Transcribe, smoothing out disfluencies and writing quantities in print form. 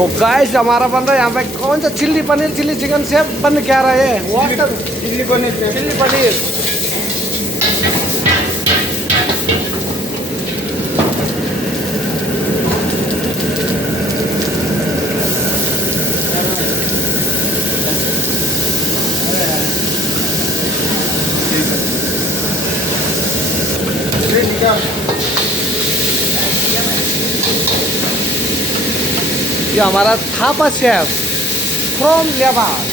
तो गाइस हमारा बन रहा है यहाँ पे कौन सा चिल्ली पनीर चिल्ली चिकन से बन क्या रहा है वाटर चिल्ली पनीर चिल्ली पनीर। ये हमारा थापा शेफ फ्रॉम लेबान।